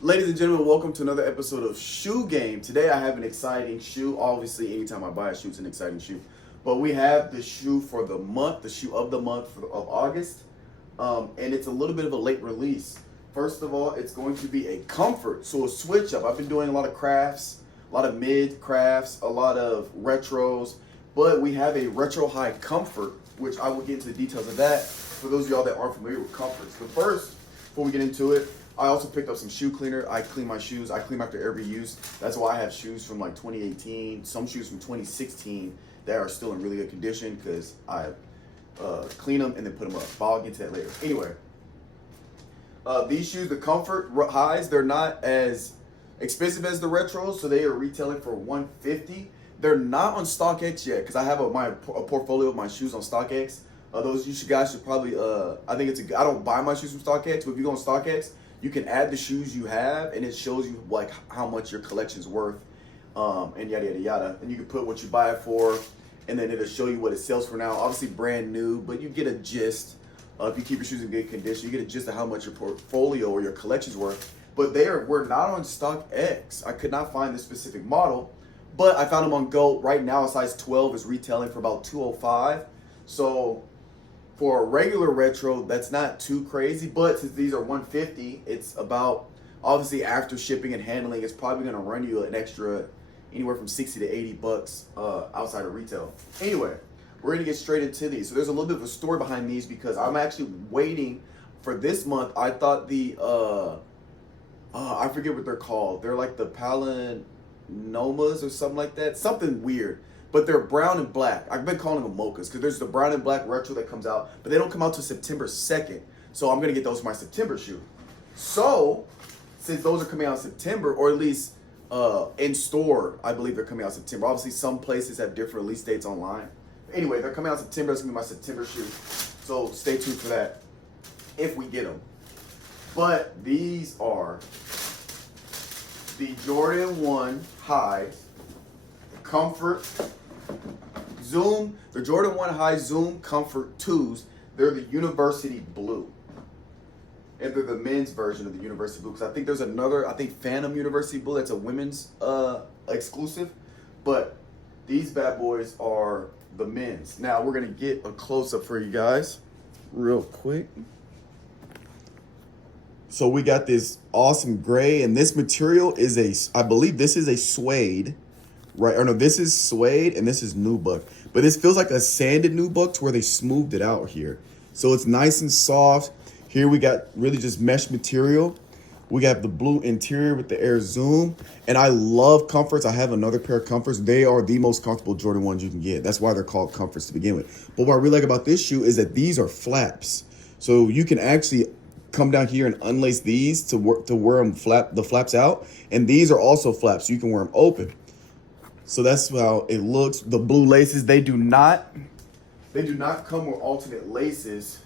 Ladies and gentlemen, welcome to another episode of Shoe Game. Today I have an exciting shoe. Obviously, anytime I buy a shoe, it's an exciting shoe. But we have the shoe for the month, the shoe of the month of August. And it's a little bit of a late release. First of all, it's going to be a comfort, so a switch up. I've been doing a lot of crafts, a lot of mid crafts, a lot of retros. But we have a retro high comfort, which I will get into the details of that for those of y'all that aren't familiar with comforts. But first, before we get into it, I also picked up some shoe cleaner. I clean my shoes. I clean after every use. That's why I have shoes from like 2018, some shoes from 2016 that are still in really good condition because I clean them and then put them up. But I'll get to that later. Anyway, these shoes, the Comfort Highs, they're not as expensive as the retros, so they are retailing for $150. They're not on StockX yet because I have a portfolio of my shoes on StockX. Those guys should probably. I think I don't buy my shoes from StockX, but if you go on StockX, you can add the shoes you have, and it shows you like how much your collection's worth, and yada yada yada. And you can put what you buy it for, and then it'll show you what it sells for now. Obviously brand new, but you get a gist. If you keep your shoes in good condition, you get a gist of how much your portfolio or your collection's worth. But we're not on StockX. I could not find the specific model, but I found them on GOAT. Right now, a size 12 is retailing for about $205. So for a regular retro, that's not too crazy, but since these are $150, it's about, obviously after shipping and handling, it's probably gonna run you an extra anywhere from 60 to 80 bucks outside of retail. Anyway, we're gonna get straight into these. So there's a little bit of a story behind these because I'm actually waiting for this month. I thought the, I forget what they're called. They're like the Palinomas or something like that. Something weird. But they're brown and black. I've been calling them mochas because there's the brown and black retro that comes out, but they don't come out till September 2nd. So I'm gonna get those for my September shoe. So since those are coming out in September, or at least in store, I believe they're coming out in September. Obviously, some places have different release dates online. Anyway, they're coming out in September. That's gonna be my September shoe. So stay tuned for that if we get them. But these are the Jordan 1 Highs Comfort Zoom, the Jordan 1 High Zoom Comfort 2s. They're the University Blue. And they're the men's version of the University Blue. Because I think there's another, I think Phantom University Blue, that's a women's exclusive. But these bad boys are the men's. Now we're going to get a close-up for you guys real quick. So we got this awesome gray, and this material is I believe this is a suede. Right, or no, this is suede and this is nubuck. But this feels like a sanded nubuck to where they smoothed it out here. So it's nice and soft. Here we got really just mesh material. We got the blue interior with the Air Zoom. And I love comforts. I have another pair of comforts. They are the most comfortable Jordan 1s you can get. That's why they're called comforts to begin with. But what I really like about this shoe is that these are flaps. So you can actually come down here and unlace these to wear them the flaps out. And these are also flaps. So you can wear them open. So that's how it looks. The blue laces, they do not come with alternate laces.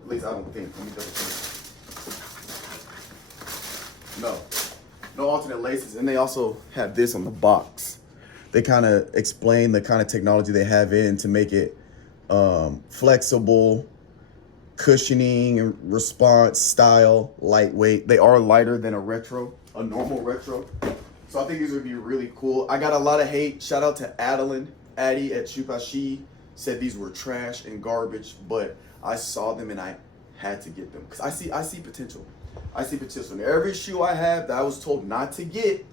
At least I don't think. Let me double check. No alternate laces. And they also have this on the box. They kind of explain the kind of technology they have in to make it flexible, cushioning, and response, style, lightweight. They are lighter than a normal retro. So I think these would be really cool. I got a lot of hate. Shout out to Addie at Chupa. She said these were trash and garbage, but I saw them and I had to get them because I see potential. I see potential. And every shoe I have that I was told not to get,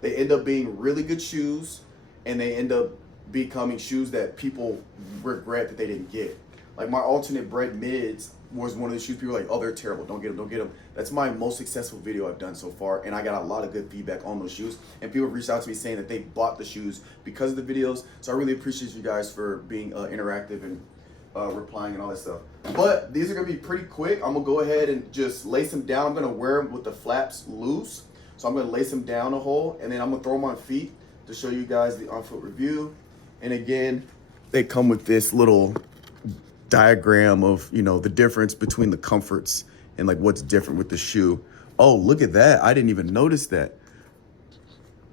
they end up being really good shoes, and they end up becoming shoes that people regret that they didn't get. Like my alternate bread mids was one of the shoes people were like, oh, they're terrible. Don't get them. That's my most successful video I've done so far. And I got a lot of good feedback on those shoes. And people reached out to me saying that they bought the shoes because of the videos. So I really appreciate you guys for being interactive and replying and all that stuff. But these are going to be pretty quick. I'm going to go ahead and just lace them down. I'm going to wear them with the flaps loose. So I'm going to lace them down a hole. And then I'm going to throw them on feet to show you guys the on-foot review. And again, they come with this little diagram of, the difference between the comforts and like what's different with the shoe. Oh, look at that. I didn't even notice that.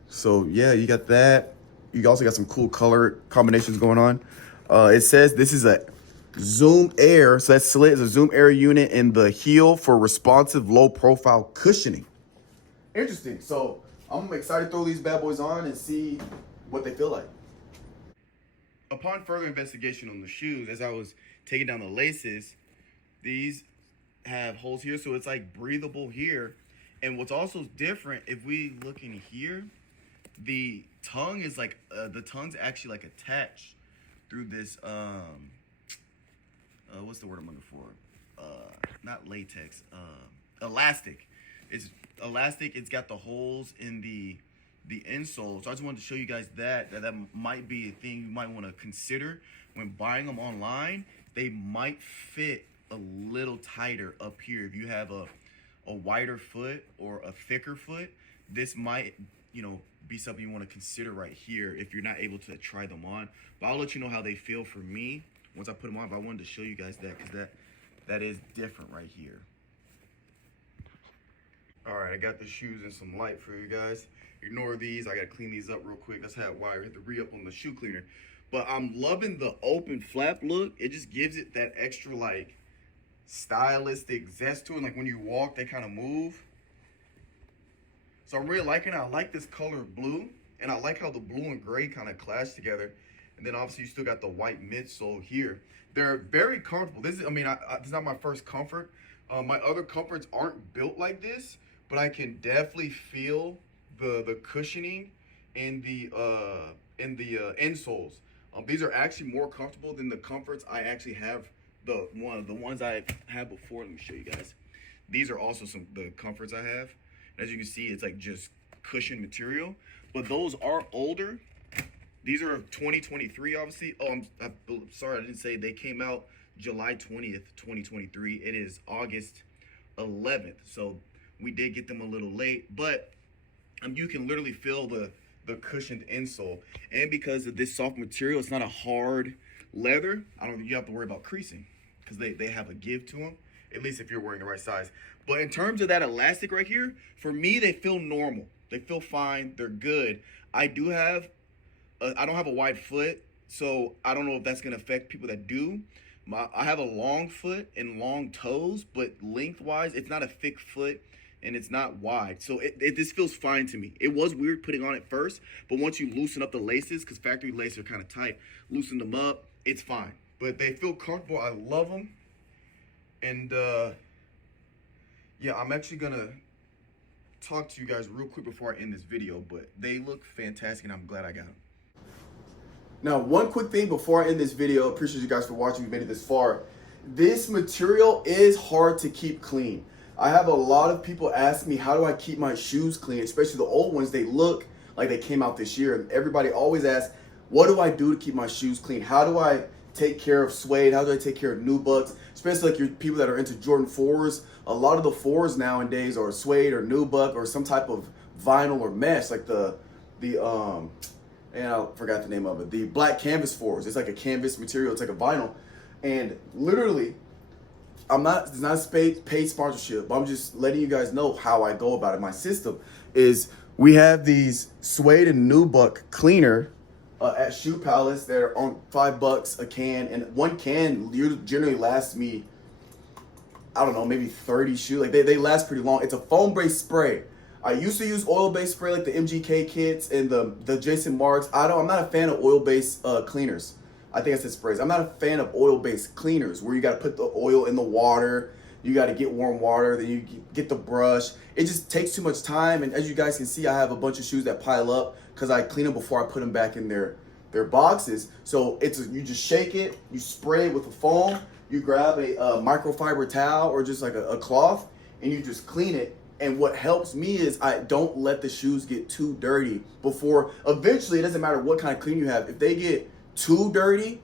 So yeah, you got that. You also got some cool color combinations going on. It says this is a Zoom Air. So that slit is a Zoom Air unit in the heel for responsive low profile cushioning. interesting. So I'm excited to throw these bad boys on and see what they feel like. Upon further investigation on the shoes, as I was taking down the laces, these have holes here, so it's like breathable here. And what's also different, if we look in here, the tongue is like the tongue's actually like attached through this what's the word I'm looking for? Not latex, elastic. It's elastic. It's got the holes in the insole. So I just wanted to show you guys that might be a thing you might want to consider when buying them online. They might fit a little tighter up here. If you have a wider foot or a thicker foot, this might, be something you want to consider right here if you're not able to try them on. But I'll let you know how they feel for me once I put them on. But I wanted to show you guys that because that is different right here. All right, I got the shoes in some light for you guys. Ignore these. I got to clean these up real quick. That's how wire. I have to re-up on the shoe cleaner. But I'm loving the open flap look. It just gives it that extra, like, stylistic zest to it. Like, when you walk, they kind of move. So I'm really liking it. I like this color blue. And I like how the blue and gray kind of clash together. And then, obviously, you still got the white midsole here. They're very comfortable. This is, this is not my first comfort. My other comforts aren't built like this. But I can definitely feel the cushioning in the insoles. These are actually more comfortable than the comforts I actually have. The ones I had before. Let me show you guys. These are also the comforts I have. As you can see, it's like just cushion material. But those are older. These are 2023, obviously. Oh, I'm sorry, I didn't say they came out July 20th, 2023. It is August 11th. So we did get them a little late, but you can literally feel the cushioned insole. And because of this soft material, it's not a hard leather. I don't think you have to worry about creasing because they have a give to them, at least if you're wearing the right size. But in terms of that elastic right here, for me, they feel normal. They feel fine. They're good. I don't have a wide foot, so I don't know if that's going to affect people that do. I have a long foot and long toes, but lengthwise, it's not a thick foot. And it's not wide. So this feels fine to me. It was weird putting on at first, but once you loosen up the laces, because factory laces are kind of tight, loosen them up, it's fine. But they feel comfortable. I love them. And yeah, I'm actually going to talk to you guys real quick before I end this video, but they look fantastic and I'm glad I got them. Now, one quick thing before I end this video, appreciate you guys for watching. You made it this far. This material is hard to keep clean. I have a lot of people ask me, how do I keep my shoes clean? Especially the old ones, they look like they came out this year. And everybody always asks, what do I do to keep my shoes clean? How do I take care of suede? How do I take care of nubucks? Especially like your people that are into Jordan 4s. A lot of the 4s nowadays are suede or nubuck or some type of vinyl or mesh, like and I forgot the name of it, the black canvas 4s. It's like a canvas material, it's like a vinyl. And literally, it's not a paid sponsorship, but I'm just letting you guys know how I go about it. My system is we have these suede and nubuck cleaner at Shoe Palace. They're on $5 a can, and one can generally lasts me, I don't know, maybe 30 shoes. Like they last pretty long. It's a foam-based spray. I used to use oil-based spray like the MGK kits and the Jason Marks. I'm not a fan of oil-based cleaners. I think I said sprays. I'm not a fan of oil-based cleaners where you got to put the oil in the water. You got to get warm water. Then you get the brush. It just takes too much time. And as you guys can see, I have a bunch of shoes that pile up because I clean them before I put them back in their boxes. So you just shake it. You spray it with a foam. You grab a microfiber towel or just like a cloth, and you just clean it. And what helps me is I don't let the shoes get too dirty before. Eventually, it doesn't matter what kind of clean you have. If they get too dirty,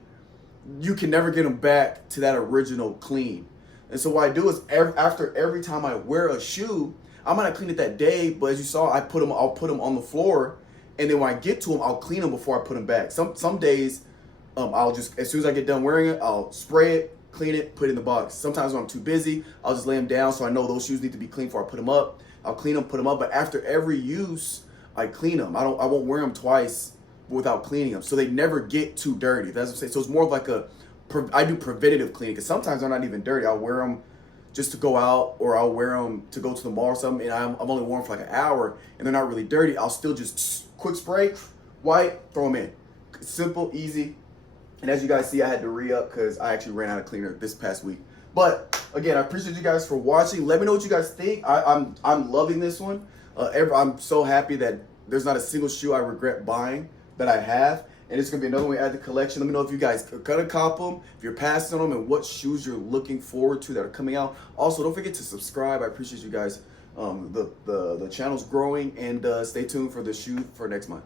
you can never get them back to that original clean. And so what I do is after every time I wear a shoe, I might not clean it that day, but as you saw, I'll put them on the floor, and then when I get to them, I'll clean them before I put them back. Some days, I'll just, as soon as I get done wearing it, I'll spray it, clean it, put it in the box. Sometimes when I'm too busy, I'll just lay them down so I know those shoes need to be clean before I put them up. I'll clean them, put them up, but after every use, I clean them. I won't wear them twice without cleaning them, so they never get too dirty. That's what I'm saying. So it's more of like I do preventative cleaning, because sometimes they're not even dirty. I'll wear them just to go out, or I'll wear them to go to the mall or something, and I'm only worn for like an hour and they're not really dirty, I'll still just quick spray, wipe, throw them in. Simple, easy. And as you guys see, I had to re-up because I actually ran out of cleaner this past week. But again, I appreciate you guys for watching. Let me know what you guys think. I'm loving this one. I'm so happy that there's not a single shoe I regret buying that I have. And it's going to be another one we add to the collection. Let me know if you guys are going to cop them, if you're passing on them, and what shoes you're looking forward to that are coming out. Also, don't forget to subscribe. I appreciate you guys. The channel's growing, and stay tuned for the shoe for next month.